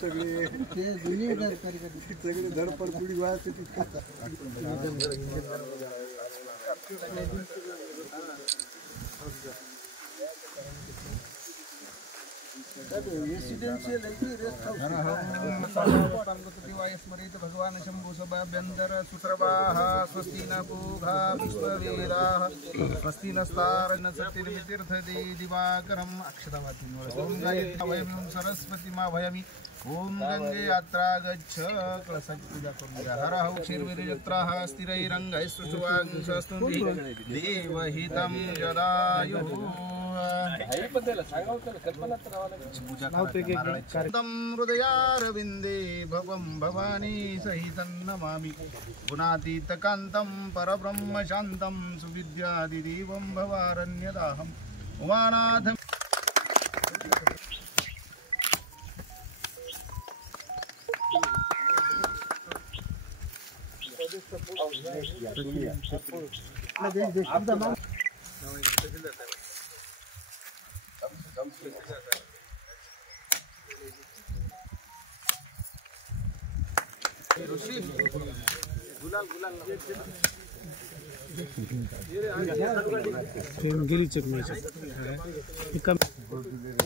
सगळे धडपड पुढी व्हायचं रेसिडेंशियल स्मरित भगवान शंभु सभाभ्यंतर सुत्रवाह स्वस्ति न पूघा विश्ववेदाः स्वस्ति नस्तारन्न सत्यनिमितीर्थदे दिवाकरम् अक्षतावाचीन ओम गायत्री सरस्वती मा भयामि ओम गंगे यात्रा गच्छ कलशं पूजा करून हर हौ क्षीरवीर्यत्राः स्थिरैरङ्गैस्तुष्टुवांशस्तुभिः देवहितं जदायुः हृदयारविंदे भवं भवानी सहितं नमामि गुणातीतकान्तं परब्रह्म शान्तं सुविद्यादिदेवं भवारण्यदाहम् उमानाथम् गेली चकमी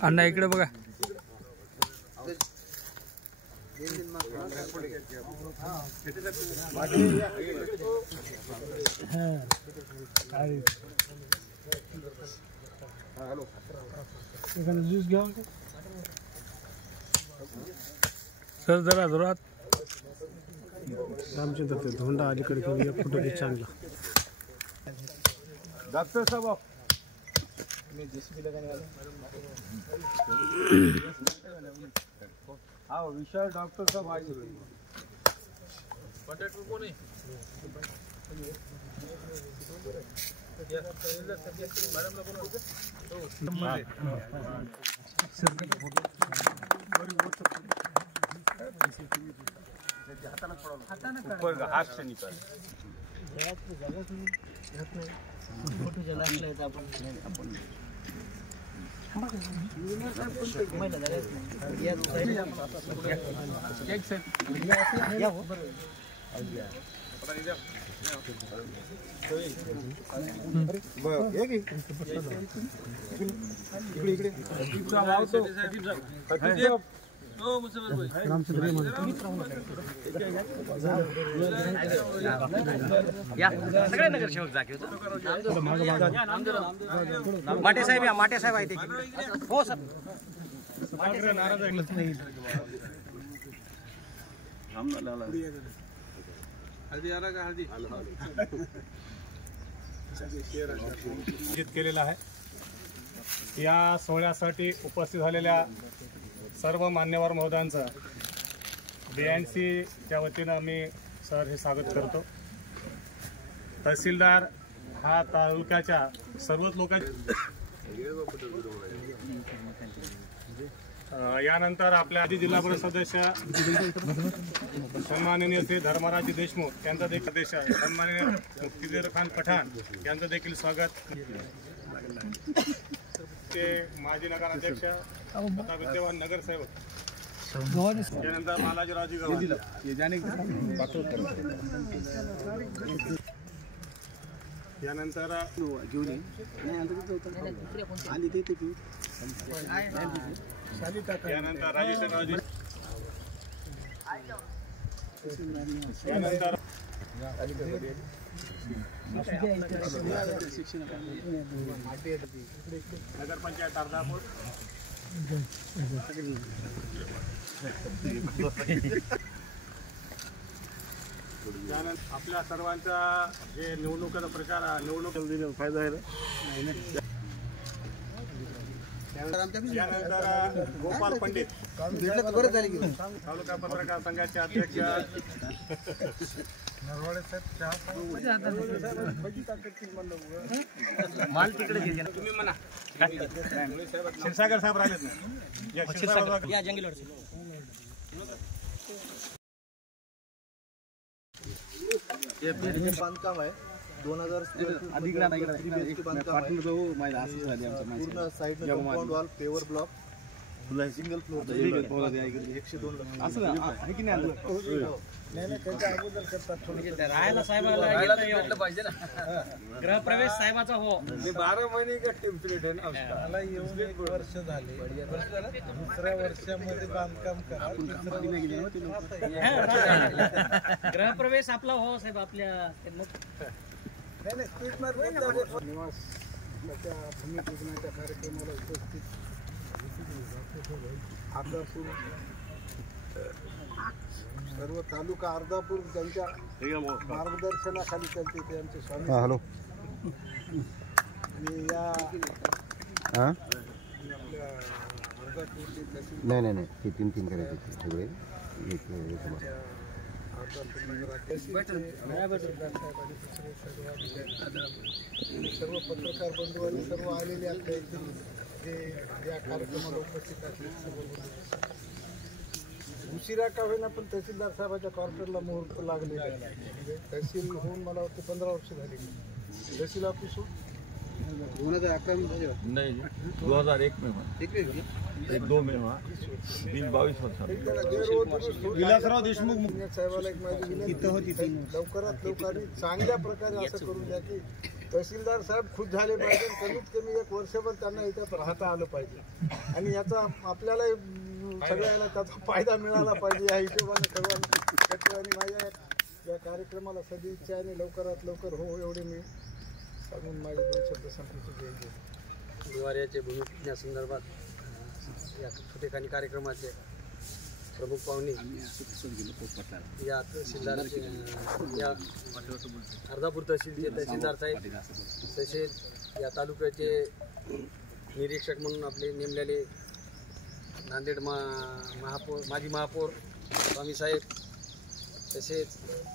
अण्णा इकडे बघा ज्यूस घ्या सर जरा जोरात रामचंद्र ते धोंडा अलीकडे घेऊन एक फोटो घे चांगला डॉक्टर साहब हाँ विशाल डॉक्टर साहब आए ऊपर हाथ से निकाल फोटो जला सगळे नगरसेवक जागे माटे साहेब या माटे साहेब आहेत हो सर केलेला आहे या सोहळ्यासाठी उपस्थित झालेल्या सर्व मान्यवर महोदयांचं BNCच्या वतीनं मी सर हे स्वागत करतो। तहसीलदार हा तालुक्याच्या सर्वच यानंतर आपल्या आधी जिल्हा परिषद सदस्य सन्माननीय श्री धर्मराज देशमुख यांचा देखील आदेश आहे। सन्माननीय मुफ्तीदिर खान पठाण यांचं देखील स्वागत। ते माजी नगराध्यक्ष तथा विद्यमान नगरसेवक त्यानंतर बालाजीरावजी गव्हाण यानंतर यानंतर राजेशरावजी यानंतर नगर पंचायत अर्धापूर आपल्या सर्वांचा जे निवडणुकीचा प्रचार निवडणूक फायदा आहे यानंतर गोपाल पंडित तालुका पत्रकार संघाचे अध्यक्ष माल तिकडे तुम्ही म्हणा क्षीरसागर साहेब राहिलेत ना या जंगलवाड बांधकाम आहे 2000 बांधकाम पूर्ण side compound wall paver block single floor 102 असं आहे की नाही नाही त्यांच्या अगोदर करतात राहायला साहेबाला भेटलं पाहिजे ना. गृहप्रवेश साहेबाचा हो. मी 12 महिने का टीम पिरियड आहे ना. मला येऊन 1 वर्ष झाले. दुसऱ्या वर्षामध्ये बांधकाम करा. गृहप्रवेश आपला हो साहेब आपल्या नाही स्पीड मार्केट निवास त्याच्या भूमिपूजनाच्या कार्यक्रमाला उपस्थित अर्धापूर सर्व तालुका अर्धापूर त्यांच्या मार्गदर्शनाखाली चालते ते आमचे स्वामी. हॅलो आणि या हां आपल्या अर्धापूरचे तहसील नाही ते तीन करायचे सगळे सर्व पत्रकार बंधू आणि सर्व आलेले आपल्या जे या कार्यक्रमाला उपस्थित असले सर्व बंधू. उशिरा का होईना पण तहसीलदार साहेबाच्या कॉर्पोरेटला मुहूर्त लागलेला आहे. म्हणजे तहसील होऊन मला वाटते 15 वर्ष झाली. तहसील ऑफिस 2011 नहीं 2001 में हुआ, 1-2 में हुआ, 22 वर्ष. विलासराव देशमुख साहेबाला एक माझी विनंती होती, लवकरात लवकर चांगल्या प्रकारे असं करून द्या की तहसीलदार साहेब खुश झाले पाहिजे. कमीत कमी 1 वर्षभर त्यांना इथं राहता आलं पाहिजे आणि याचा आपल्याला सगळ्यांना त्याचा फायदा मिळाला पाहिजे. या हिशोबाने सर्वांनी आणि माझ्या या कार्यक्रमाला सदिच्छा आणि लवकरात लवकर हो एवढे मी सांगून माझे 2 शब्द संपवतो. निवाऱ्याचे भूमिपूजनासंदर्भात या छोटेखानी कार्यक्रमाचे प्रमुख पाहुणे या तहसीलदारचे या अर्धापूर तहसीलचे तहसीलदार साहेब तसेच या तालुक्याचे निरीक्षक म्हणून आपले नेमलेले नांदेड महापौर माजी महापौर स्वामी साहेब तसेच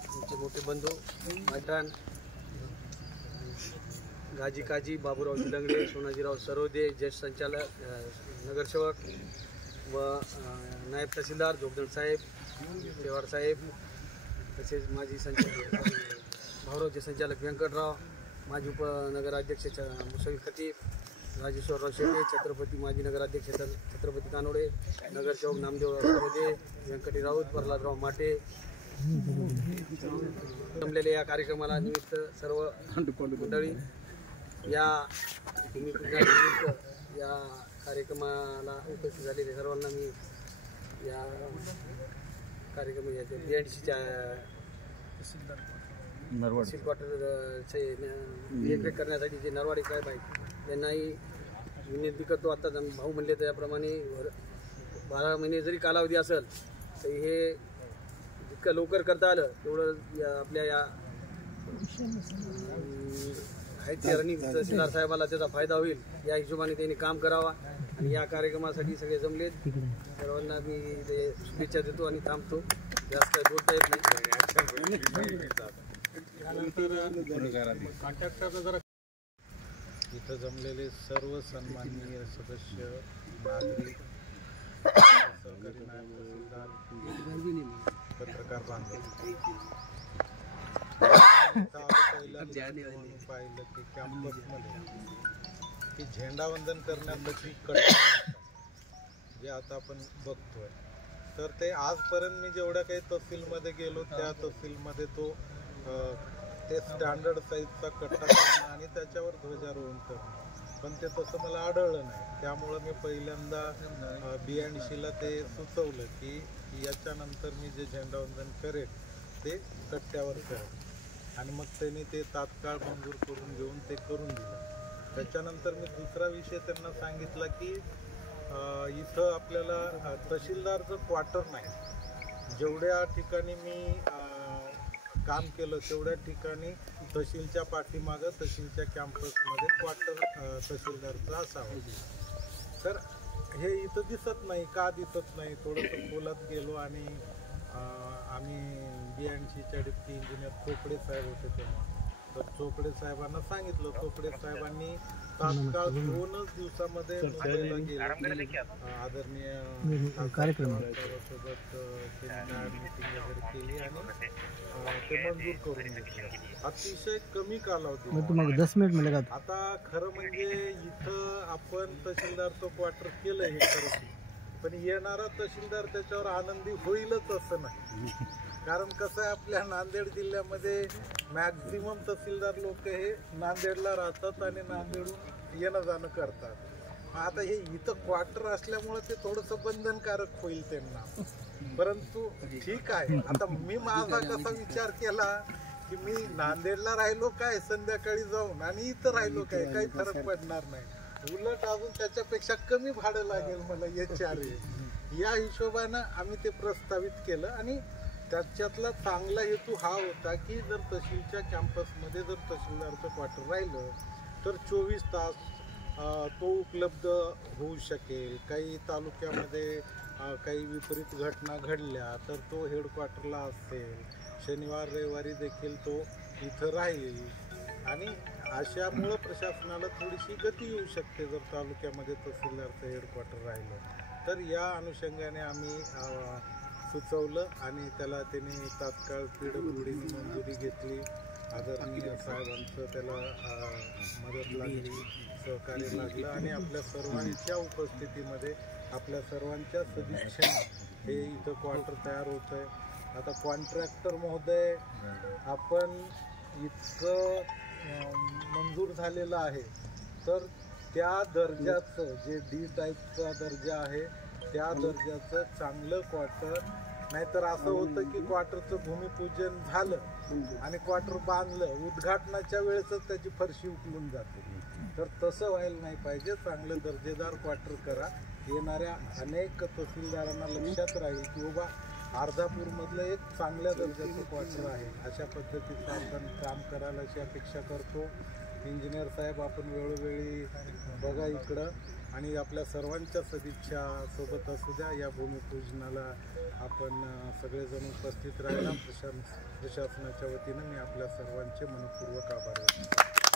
आमचे मोठे बंधू मैदान गाजी काजी बाबूराव निलंगडे सोनाजीराव सरोदे ज्येष्ठ संचालक नगरसेवक व नायब तहसीलदार जोगदंड साहेब शेवाड साहेब तसेच माजी संचालक भाऊरावचे संचालक व्यंकटराव माजी उपनगराध्यक्ष मुसळी खतीब राजेश्वरराव शेटे छत्रपती माजी नगराध्यक्ष छत्रपती कानोडे नगरसेवक नामदेव सरोदे व्यंकटी राऊत प्रल्हादराव माटे जमलेले या कार्यक्रमाला निमित्त सर्व मंडळी या भूमिपूजनानिमित्त या कार्यक्रमाला उपस्थित झालेले सर्वांना मी या कार्यक्रमाच्या BNDCच्या तहसील क्वार्टरचे देखरेख करण्यासाठी जे नरवाडे साहेब आहेत त्यांनाही विनंती करतो. आता भाऊ म्हणले त्याप्रमाणे 12 महिने जरी कालावधी असेल तर हे जितकं लवकर करता आलं तेवढं आपल्या या रनिंग तहसीलदार साहेबाला त्याचा फायदा होईल या हिशोबाने त्यांनी काम करावा. आणि या कार्यक्रमासाठी सगळे जमलेत. सर्वांना मी शुभेच्छा देतो आणि थांबतो. जास्त काही बोलता येत नाही. इथं जमलेले सर्व सन्माननीय सदस्य नागरिक सरकारी नायब तहसीलदार पत्रकार बांधव पाहिलं की कॅम्पसमध्ये की झेंडावंदन करण्यासाठी कट्टा जे आता आपण बघतोय तर ते आजपर्यंत मी जेवढ्या काही तहसीलमध्ये गेलो त्या तहसीलमध्ये तो ते स्टँडर्ड साईजचा कट्टा करणं आणि त्याच्यावर ध्वजारोहण करणं पण ते तसं मला आढळलं नाही. त्यामुळं मी पहिल्यांदा BNDCला ते सुचवलं की याच्यानंतर मी जे झेंडावंदन करेन ते कट्ट्यावर करेन आणि मग त्यांनी ते तात्काळ मंजूर करून घेऊन ते करून दिलं. त्याच्यानंतर मी दुसरा विषय त्यांना सांगितला की इथं आपल्याला तहसीलदारचं क्वार्टर नाही. जेवढ्या ठिकाणी मी काम केलं तेवढ्या ठिकाणी तहसीलच्या पाठीमागं तहसीलच्या कॅम्पसमध्ये क्वार्टर तहसीलदारचं असावं. तर हे इथं दिसत नाही. का दिसत नाही? थोडंसं खोलात गेलो आणि आम्ही BNDCच्या डिप्टी इंजिनियर चोपडे साहेब होते तेव्हा. तर चोपडे साहेबांना सांगितलं. चोपडे साहेबांनी तात्काळ 2च दिवसामध्ये मुंबईला गेले आदरणीय कार्यक्रमासोबत त्यांनी मीटिंग वगैरे केली आणि ते मंजूर करून घेतलं. अतिशय कमी कालावधी. आता खरं म्हणजे इथं आपण तहसीलदारचं क्वार्टर केलं हे खरं पण येणारा तहसीलदार त्याच्यावर आनंदी होईलच असं नाही. कारण कसं आहे, आपल्या नांदेड जिल्ह्यामध्ये मॅक्झिमम तहसीलदार लोक हे नांदेडला राहतात आणि नांदेडहून येणं जाणं करतात. आता हे इथं क्वार्टर असल्यामुळे ते थोडंसं बंधनकारक होईल त्यांना. परंतु ठीक आहे, आता मी माझा कसा विचार केला की मी नांदेडला राहिलो काय संध्याकाळी जाऊन आणि इथं राहिलो काय, काही फरक पडणार नाही. उलट अजून त्याच्यापेक्षा कमी भाडं लागेल मला HRA. या हिशोबानं आम्ही ते प्रस्तावित केलं आणि त्याच्यातला चांगला हेतू हा होता की जर तहसीलच्या कॅम्पसमध्ये जर तहसीलदारचं क्वार्टर राहिलं तर 24 तास तो उपलब्ध होऊ शकेल. काही तालुक्यामध्ये काही विपरीत घटना घडल्या तर तो हेडक्वार्टरला असेल, शनिवार रविवारी देखील तो इथं राहील आणि अशामुळं प्रशासनाला थोडीशी गती येऊ शकते जर तालुक्यामध्ये तहसीलदारचं हेडक्वार्टर राहिलं तर. या अनुषंगाने आम्ही सुचवलं आणि त्याला त्यांनी तात्काळ PWDने मंजुरी घेतली. आदरणीय साहेबांचं त्याला मदत लागली, सहकार्य लागलं आणि आपल्या सर्वांच्या उपस्थितीमध्ये आपल्या सर्वांच्या सदिच्छेने हे इथं क्वार्टर तयार होत आहे. आता कॉन्ट्रॅक्टर महोदय, आपण इतकं मंजूर झालेलं आहे तर त्या दर्जाचं जे D टाईपचा दर्जा आहे त्या दर्जाचं चांगलं क्वार्टर, नाहीतर असं होतं की क्वार्टरचं भूमिपूजन झालं आणि क्वार्टर बांधलं, उद्घाटनाच्या वेळेसच त्याची फरशी उकलून जाते. तर तसं व्हायला नाही पाहिजे. चांगलं दर्जेदार क्वार्टर करा. येणाऱ्या अनेक तहसीलदारांना लक्षात राहील की बाबा अर्धापूरमधलं एक चांगल्या दर्जाचं क्वार्टर आहे. अशा पद्धतीचं आपण काम करायला अशी अपेक्षा करतो. इंजिनियर साहेब, आपण वेळोवेळी बघा इकडं आणि आपल्या सर्वांच्या सदिच्छा सोबत असू द्या. या भूमिपूजनाला आपण सगळेजण उपस्थित राहिला. प्रशासनाच्या वतीनं मी आपल्या सर्वांचे मनपूर्वक आभार व्यक्त करतो.